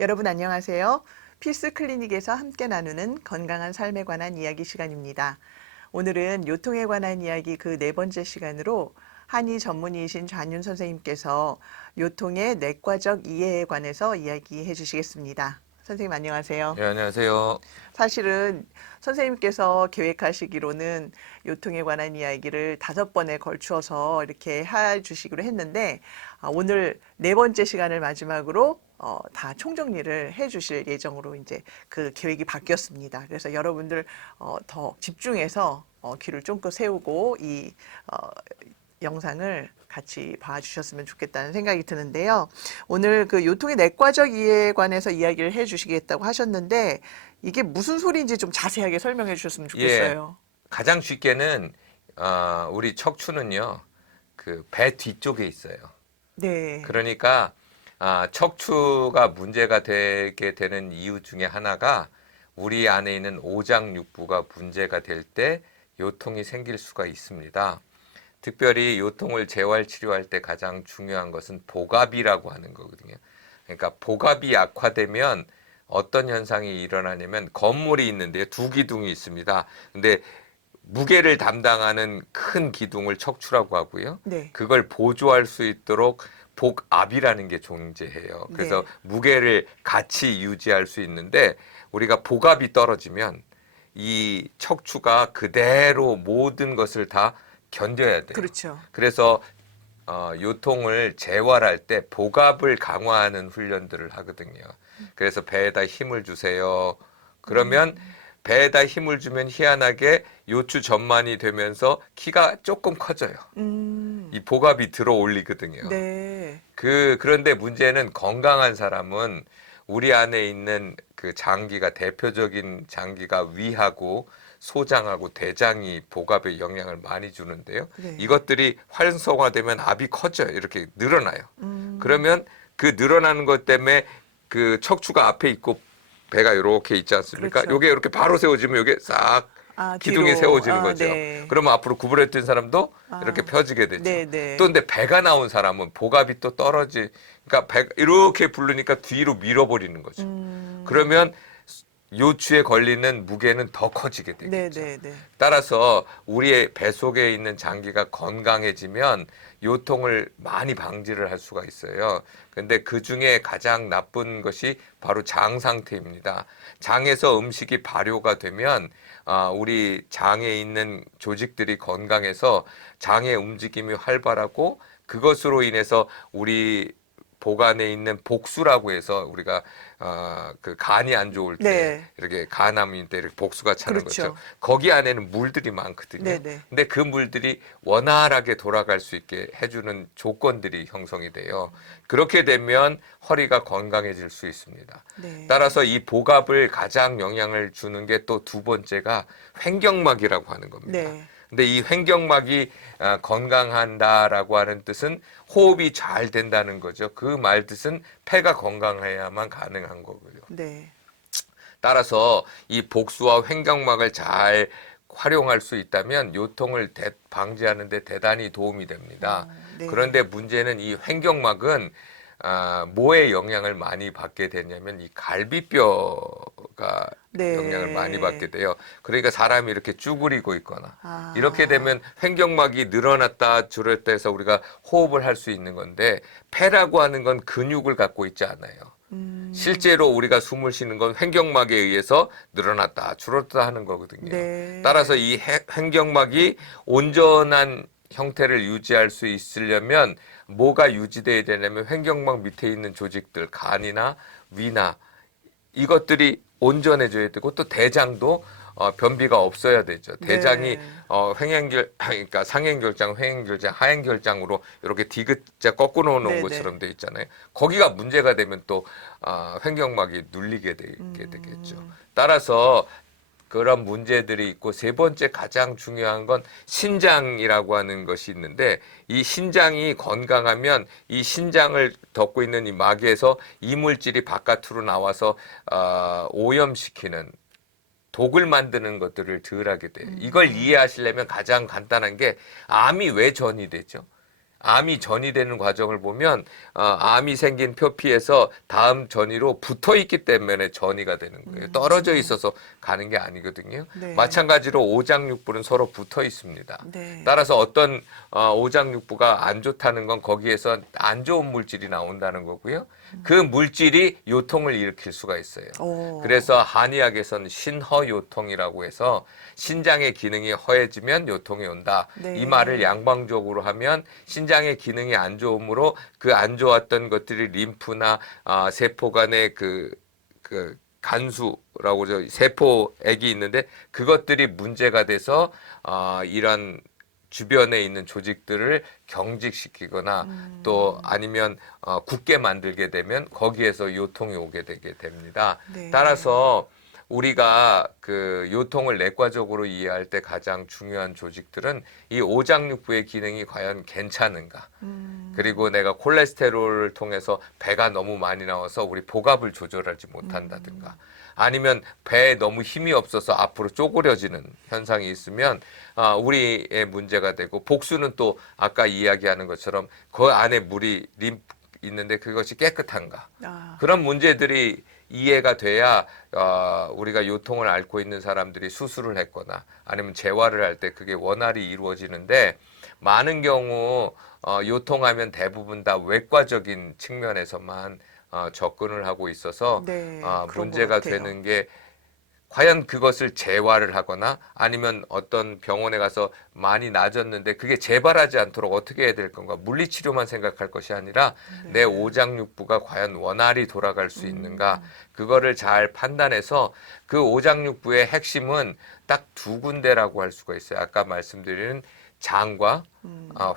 여러분 안녕하세요. 필스 클리닉에서 함께 나누는 건강한 삶에 관한 이야기 시간입니다. 오늘은 요통에 관한 이야기 그 네 번째 시간으로 한의 전문의이신 좌윤 선생님께서 요통의 내과적 이해에 관해서 이야기해 주시겠습니다. 선생님 안녕하세요. 네, 안녕하세요. 사실은 선생님께서 계획하시기로는 요통에 관한 이야기를 5번에 걸추어서 이렇게 해주시기로 했는데 오늘 네 번째 시간을 마지막으로 다 총정리를 해주실 예정으로 이제 그 계획이 바뀌었습니다. 그래서 여러분들 더 집중해서 귀를 쫑긋 세우고 이 영상을 같이 봐주셨으면 좋겠다는 생각이 드는데요. 오늘 그 요통의 내과적 이해에 관해서 이야기를 해주시겠다고 하셨는데 이게 무슨 소리인지 좀 자세하게 설명해 주셨으면 예, 좋겠어요. 가장 쉽게는 우리 척추는요, 그 배 뒤쪽에 있어요. 네, 그러니까 척추가 문제가 되게 되는 이유 중에 하나가 우리 안에 있는 오장육부가 문제가 될 때 요통이 생길 수가 있습니다. 특별히 요통을 재활 치료할 때 가장 중요한 것은 복압이라고 하는 거거든요. 그러니까 복압이 약화되면 어떤 현상이 일어나냐면 건물이 있는데요. 두 기둥이 있습니다. 근데 무게를 담당하는 큰 기둥을 척추라고 하고요. 네, 그걸 보조할 수 있도록 복압이라는 게 존재해요. 그래서 네, 무게를 같이 유지할 수 있는데 우리가 복압이 떨어지면 이 척추가 그대로 모든 것을 다 견뎌야 돼요. 그렇죠. 그래서 요통을 재활할 때 복압을 강화하는 훈련들을 하거든요. 그래서 배에다 힘을 주세요. 그러면 배에다 힘을 주면 희한하게 요추 전만이 되면서 키가 조금 커져요. 이 복압이 들어 올리거든요. 네, 그런데 문제는 건강한 사람은 우리 안에 있는 그 장기가 대표적인 장기가 위하고 소장하고 대장이 복압에 영향을 많이 주는데요. 네, 이것들이 활성화되면 압이 커져요. 이렇게 늘어나요. 음, 그러면 그 늘어나는 것 때문에 그 척추가 앞에 있고 배가 이렇게 있지 않습니까? 그렇죠. 요게 이렇게 바로 세워지면 요게 싹 기둥이 뒤로, 세워지는 거죠. 네, 그러면 앞으로 구부렸던 사람도 이렇게 아, 펴지게 되죠. 네, 또 네, 근데 배가 나온 사람은 복압이 또 그러니까 배 이렇게 부르니까 뒤로 밀어버리는 거죠. 그러면 요추에 걸리는 무게는 더 커지게 네, 되겠죠. 네, 네, 따라서 우리의 배 속에 있는 장기가 건강해지면 요통을 많이 방지를 할 수가 있어요. 근데 그 중에 가장 나쁜 것이 바로 장 상태입니다. 장에서 음식이 발효가 되면 우리 장에 있는 조직들이 건강해서 장의 움직임이 활발하고 그것으로 인해서 우리 복 안에 있는 복수라고 해서 우리가 그 간이 안 좋을 때 네, 이렇게 간암일 때 이렇게 복수가 차는 거죠. 그렇죠. 거기 안에는 물들이 네, 많거든요. 네, 근데 그 물들이 원활하게 돌아갈 수 있게 해주는 조건들이 형성이 돼요. 그렇게 되면 허리가 건강해질 수 있습니다. 네, 따라서 이 복압을 가장 영향을 주는 게 또 두 번째가 횡격막이라고 하는 겁니다. 네, 근데 이 횡격막이 건강한다라고 하는 뜻은 호흡이 잘 된다는 거죠. 그 말 뜻은 폐가 건강해야만 가능한 거고요. 네, 따라서 이 복수와 횡격막을 잘 활용할 수 있다면 요통을 방지하는 데 대단히 도움이 됩니다. 네, 그런데 문제는 이 횡격막은 뭐에 영향을 많이 받게 되냐면 이 갈비뼈가 영향을 많이 받게 네, 돼요. 그러니까 사람이 이렇게 쭈그리고 있거나 이렇게 아, 되면 횡격막이 늘어났다 줄었다 해서 우리가 호흡을 할 수 있는 건데 폐라고 하는 건 근육을 갖고 있지 않아요. 실제로 우리가 숨을 쉬는 건 횡격막에 의해서 늘어났다 줄었다 하는 거거든요. 따라서 네, 이 횡격막이 온전한 형태를 유지할 수 있으려면 뭐가 유지돼야 되냐면 횡격막 밑에 있는 조직들 간이나 위나 이것들이 온전해져야 되고 또 대장도 변비가 없어야 되죠. 대장이 네, 그러니까 상행결장, 회행결장, 하행결장으로 이렇게 디귿자 거꾸로 놓은 네, 네. 것처럼 돼 있잖아요. 거기가 문제가 되면 또 횡격막이 눌리게 되게 되겠죠. 따라서 그런 문제들이 있고 세 번째 가장 중요한 건 신장이라고 하는 것이 있는데 이 신장이 건강하면 이 신장을 덮고 있는 이 막에서 이물질이 바깥으로 나와서 오염시키는 독을 만드는 것들을 덜 하게 돼요. 이걸 이해하시려면 가장 간단한 게 암이 왜 전이 되죠? 암이 전이되는 과정을 보면 암이 생긴 표피에서 다음 전이로 붙어 있기 때문에 전이가 되는 거예요. 떨어져 있어서 가는 게 아니거든요. 네. 마찬가지로 오장육부는 서로 붙어 있습니다. 네. 따라서 어떤 오장육부가 안 좋다는 건 거기에서 안 좋은 물질이 나온다는 거고요. 그 물질이 요통을 일으킬 수가 있어요. 오. 그래서 한의학에서는 신허요통이라고 해서 신장의 기능이 허해지면 요통이 온다. 네. 이 말을 양방적으로 하면 신장의 기능이 안 좋으므로 그 안 좋았던 것들이 림프나 세포 간의 그 간수라고 세포액이 있는데 그것들이 문제가 돼서 이런 주변에 있는 조직들을 경직시키거나 또 아니면 굳게 만들게 되면 거기에서 요통이 오게 되게 됩니다. 네. 따라서 우리가 그 요통을 내과적으로 이해할 때 가장 중요한 조직들은 이 오장육부의 기능이 과연 괜찮은가. 그리고 내가 콜레스테롤을 통해서 배가 너무 많이 나와서 우리 복압을 조절하지 못한다든가 아니면 배에 너무 힘이 없어서 앞으로 쪼그려지는 현상이 있으면 우리의 문제가 되고 복수는 또 아까 이야기하는 것처럼 그 안에 물이 있는데 그것이 깨끗한가. 그런 문제들이 이해가 돼야 우리가 요통을 앓고 있는 사람들이 수술을 했거나 아니면 재활을 할 때 그게 원활히 이루어지는데 많은 경우 요통하면 대부분 다 외과적인 측면에서만 접근을 하고 있어서 네, 그런 문제가 것 같아요. 되는 게 과연 그것을 재활을 하거나 아니면 어떤 병원에 가서 많이 나아졌는데 그게 재발하지 않도록 어떻게 해야 될 건가 물리치료만 생각할 것이 아니라 내 오장육부가 과연 원활히 돌아갈 수 있는가 그거를 잘 판단해서 그 오장육부의 핵심은 딱 두 군데라고 할 수가 있어요. 아까 말씀드린 장과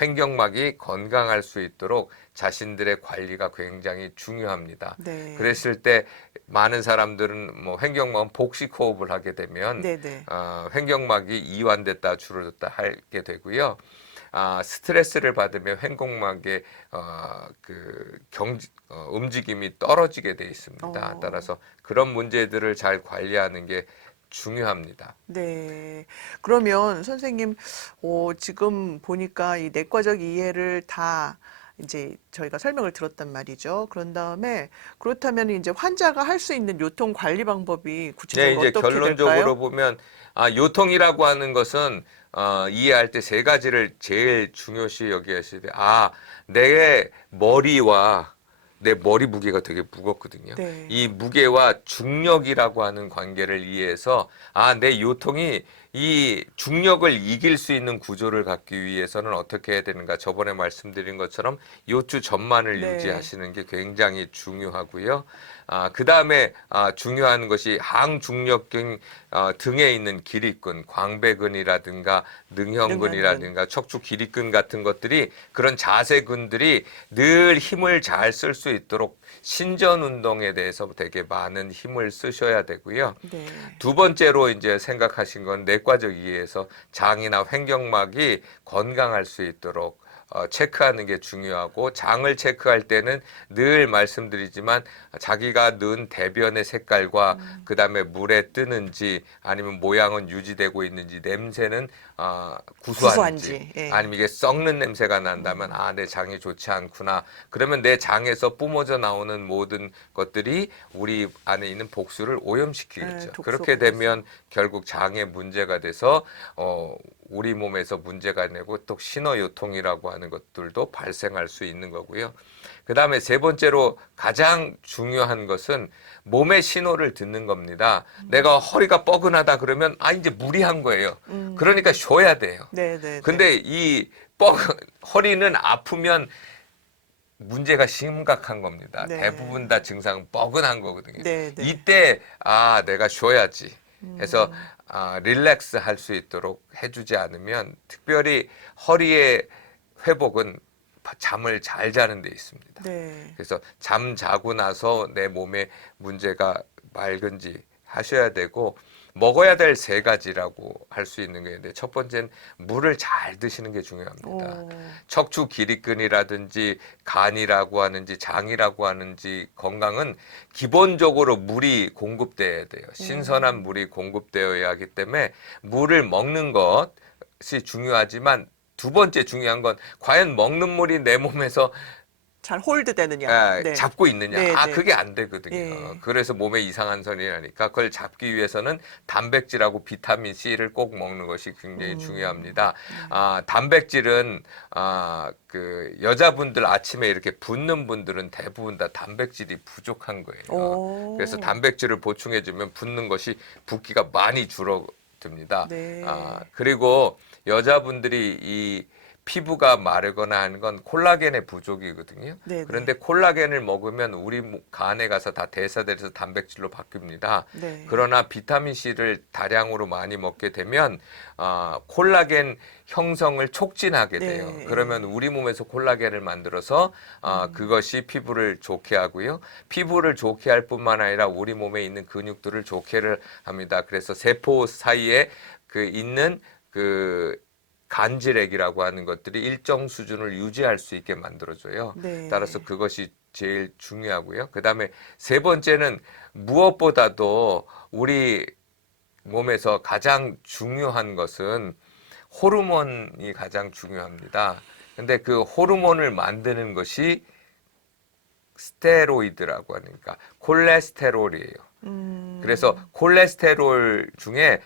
횡격막이 건강할 수 있도록 자신들의 관리가 굉장히 중요합니다. 네. 그랬을 때 많은 사람들은 뭐 횡격막은 복식 호흡을 하게 되면 네네. 횡격막이 이완됐다 줄어들었다 하게 되고요. 스트레스를 받으면 횡격막의 움직임이 떨어지게 돼 있습니다. 따라서 그런 문제들을 잘 관리하는 게 중요합니다. 네. 그러면 선생님, 지금 보니까 이 내과적 이해를 다 이제 저희가 설명을 들었단 말이죠. 그런 다음에 그렇다면 이제 환자가 할 수 있는 요통 관리 방법이 네, 구체적으로 이제 어떻게 결론적으로 될까요? 보면 요통이라고 하는 것은 이해할 때 세 가지를 제일 중요시 여기셔야 돼요. 내 머리와 내 머리 무게가 되게 무겁거든요. 네. 이 무게와 중력이라고 하는 관계를 이해해서 내 요통이 이 중력을 이길 수 있는 구조를 갖기 위해서는 어떻게 해야 되는가? 저번에 말씀드린 것처럼 요추 전만을 네. 유지하시는 게 굉장히 중요하고요. 그 다음에 중요한 것이 항중력경 등에 있는 기립근, 광배근이라든가 능형근이라든가 척추 기립근 같은 것들이 그런 자세근들이 늘 힘을 잘 쓸 수 있도록 신전 운동에 대해서 되게 많은 힘을 쓰셔야 되고요. 네. 두 번째로 이제 생각하신 건 내과적 이해에서 장이나 횡격막이 건강할 수 있도록 체크하는 게 중요하고 장을 체크할 때는 늘 말씀드리지만 자기가 넣은 대변의 색깔과 그다음에 물에 뜨는지 아니면 모양은 유지되고 있는지 냄새는 구수한지 구수한지, 예. 아니면 이게 썩는 냄새가 난다면 내 장이 좋지 않구나. 그러면 내 장에서 뿜어져 나오는 모든 것들이 우리 안에 있는 복수를 오염시키겠죠. 독소가 그렇게 되면 결국 장에 문제가 돼서 우리 몸에서 문제가 되고 또 신호요통이라고 하는 것들도 발생할 수 있는 거고요. 그 다음에 세 번째로 가장 중요한 것은 몸의 신호를 듣는 겁니다. 내가 허리가 뻐근하다 그러면 이제 무리한 거예요. 그러니까 쉬어야 돼요. 네. 근데 이 허리는 아프면 문제가 심각한 겁니다. 네. 대부분 다 증상은 뻐근한 거거든요. 네. 이때 내가 쉬어야지 해서 릴렉스 할 수 있도록 해주지 않으면 특별히 허리의 회복은 잠을 잘 자는 데 있습니다. 네. 그래서 잠 자고 나서 내 몸에 문제가 맑은지 하셔야 되고 먹어야 될 세 가지라고 할 수 있는 게 있는데 첫 번째는 물을 잘 드시는 게 중요합니다. 척추 기립근이라든지 간이라고 하는지 장이라고 하는지 건강은 기본적으로 물이 공급돼야 돼요. 신선한 물이 공급되어야 하기 때문에 물을 먹는 것이 중요하지만 두 번째 중요한 건 과연 먹는 물이 내 몸에서 잘 홀드 되느냐. 네. 잡고 있느냐. 네, 네. 그게 안 되거든요. 예. 그래서 몸에 이상한 소리 나니까 그걸 잡기 위해서는 단백질하고 비타민 C를 꼭 먹는 것이 굉장히 중요합니다. 단백질은 그 여자분들 아침에 이렇게 붓는 분들은 대부분 다 단백질이 부족한 거예요. 오. 그래서 단백질을 보충해 주면 붓는 것이 붓기가 많이 줄어듭니다. 네. 그리고 여자분들이 이 피부가 마르거나 하는 건 콜라겐의 부족이거든요. 네네. 그런데 콜라겐을 먹으면 우리 간에 가서 다 대사돼서 단백질로 바뀝니다. 네. 그러나 비타민 C를 다량으로 많이 먹게 되면 콜라겐 형성을 촉진하게 돼요. 네. 그러면 우리 몸에서 콜라겐을 만들어서 그것이 피부를 좋게 하고요. 피부를 좋게 할 뿐만 아니라 우리 몸에 있는 근육들을 좋게를 합니다. 그래서 세포 사이에 그 있는 그 간질액이라고 하는 것들이 일정 수준을 유지할 수 있게 만들어줘요. 네. 따라서 그것이 제일 중요하고요. 그 다음에 세 번째는 무엇보다도 우리 몸에서 가장 중요한 것은 호르몬이 가장 중요합니다. 근데 그 호르몬을 만드는 것이 스테로이드라고 하니까 콜레스테롤이에요. 그래서 콜레스테롤 중에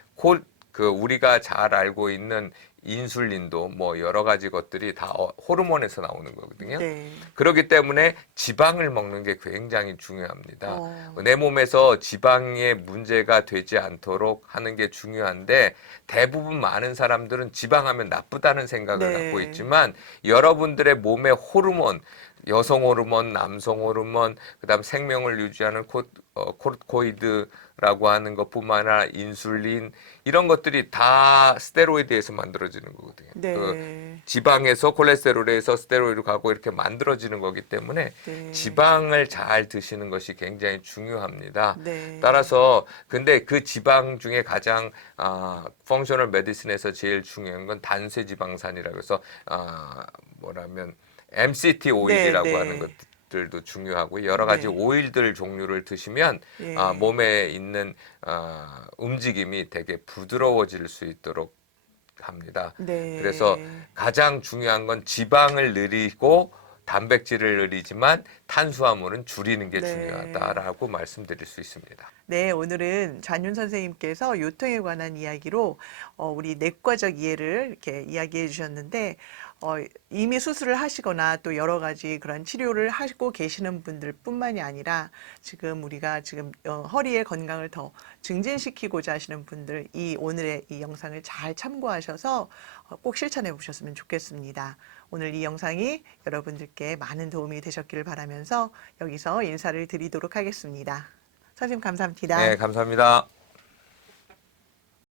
그 우리가 잘 알고 있는 인슐린도 뭐 여러 가지 것들이 다 호르몬에서 나오는 거거든요. 네. 그렇기 때문에 지방을 먹는 게 굉장히 중요합니다. 내 몸에서 지방에 문제가 되지 않도록 하는 게 중요한데 대부분 많은 사람들은 지방하면 나쁘다는 생각을 네. 갖고 있지만 여러분들의 몸의 호르몬, 여성 호르몬, 남성 호르몬, 그다음 생명을 유지하는 코르티코이드라고 하는 것뿐만 아니라 인슐린 이런 것들이 다 스테로이드에서 만들어지는 거거든요. 네. 그 지방에서 콜레스테롤에서 스테로이드 가고 이렇게 만들어지는 거기 때문에 네. 지방을 잘 드시는 것이 굉장히 중요합니다. 네. 따라서 근데 그 지방 중에 가장 펑셔널 메디슨에서 제일 중요한 건 단쇄 지방산이라고 해서 뭐라면 MCT 오일이라고 네, 네. 하는 것들도 중요하고 여러 가지 네. 오일들 종류를 드시면 예. 몸에 있는 움직임이 되게 부드러워질 수 있도록 합니다. 네. 그래서 가장 중요한 건 지방을 늘리고 단백질을 늘리지만 탄수화물은 줄이는 게 네. 중요하다라고 말씀드릴 수 있습니다. 네, 오늘은 잔윤 선생님께서 요통에 관한 이야기로 우리 내과적 이해를 이렇게 이야기해 주셨는데 이미 수술을 하시거나 또 여러 가지 그런 치료를 하고 계시는 분들 뿐만이 아니라 지금 우리가 지금 허리의 건강을 더 증진시키고자 하시는 분들 오늘의 이 영상을 잘 참고하셔서 꼭 실천해 보셨으면 좋겠습니다. 오늘 이 영상이 여러분들께 많은 도움이 되셨기를 바라면서 여기서 인사를 드리도록 하겠습니다. 선생님 감사합니다. 네, 감사합니다.